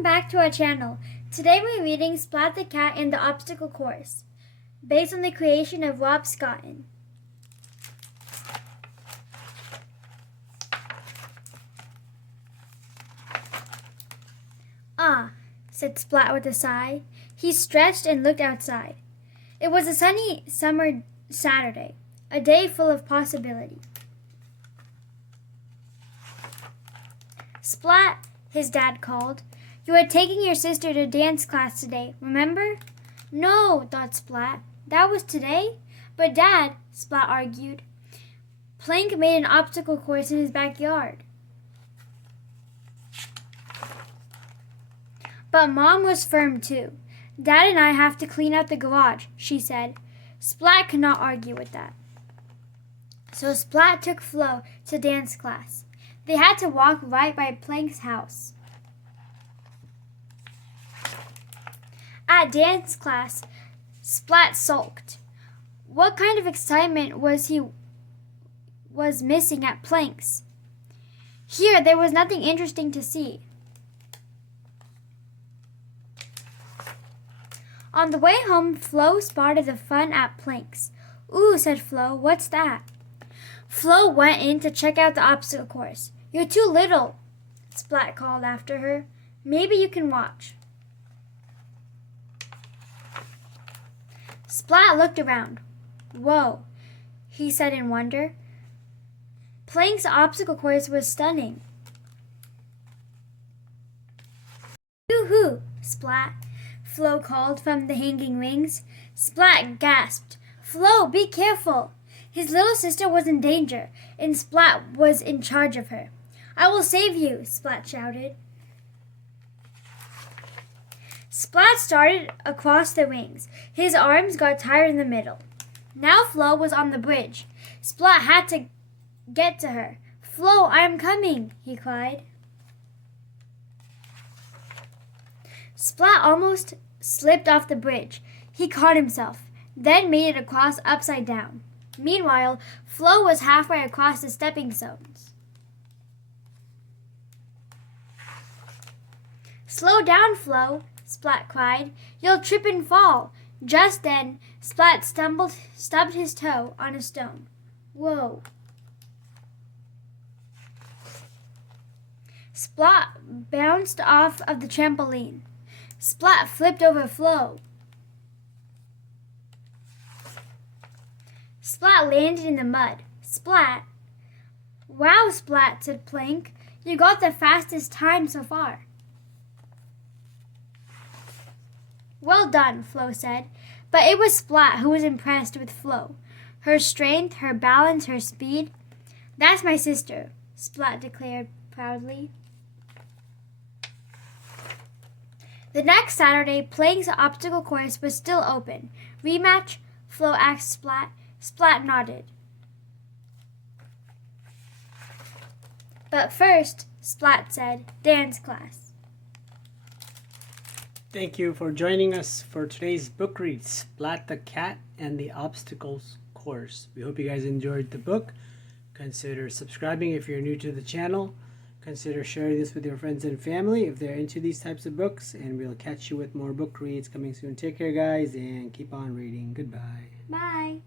Welcome back to our channel. Today we're reading Splat the Cat in the Obstacle Course, based on the creation of Rob Scotton. Ah, said Splat with a sigh. He stretched and looked outside. It was a sunny summer Saturday, a day full of possibility. Splat, his dad called. You are taking your sister to dance class today, remember? No, thought Splat. That was today? But Dad, Splat argued, Plank made an obstacle course in his backyard. But Mom was firm too. Dad and I have to clean out the garage, she said. Splat could not argue with that. So Splat took Flo to dance class. They had to walk right by Plank's house. At dance class, Splat sulked. What kind of excitement was missing at Plank's? Here there was nothing interesting to see. On the way home, Flo spotted the fun at Plank's. Ooh, said Flo, what's that? Flo went in to check out the obstacle course. You're too little, Splat called after her. Maybe you can watch. Splat looked around. Whoa, he said in wonder. Plank's obstacle course was stunning. Yoo-hoo, Splat, Flo called from the hanging rings. Splat gasped. Flo, be careful. His little sister was in danger, and Splat was in charge of her. I will save you, Splat shouted. Splat started across the rings. His arms got tired in the middle. Now Flo was on the bridge. Splat had to get to her. Flo, I am coming, he cried. Splat almost slipped off the bridge. He caught himself, then made it across upside down. Meanwhile, Flo was halfway across the stepping stones. Slow down, Flo, Splat cried. You'll trip and fall. Just then, Splat stubbed his toe on a stone. Whoa. Splat bounced off of the trampoline. Splat flipped over Flo. Splat landed in the mud. Splat. Wow, Splat, said Plank. You got the fastest time so far. Well done, Flo said. But it was Splat who was impressed with Flo. Her strength, her balance, her speed. That's my sister, Splat declared proudly. The next Saturday, Plank's obstacle course was still open. Rematch? Flo asked Splat. Splat nodded. But first, Splat said, dance class. Thank you for joining us for today's book read, Splat the Cat and the Obstacles Course. We hope you guys enjoyed the book. Consider subscribing if you're new to the channel. Consider sharing this with your friends and family if they're into these types of books. And we'll catch you with more book reads coming soon. Take care, guys, and keep on reading. Goodbye. Bye.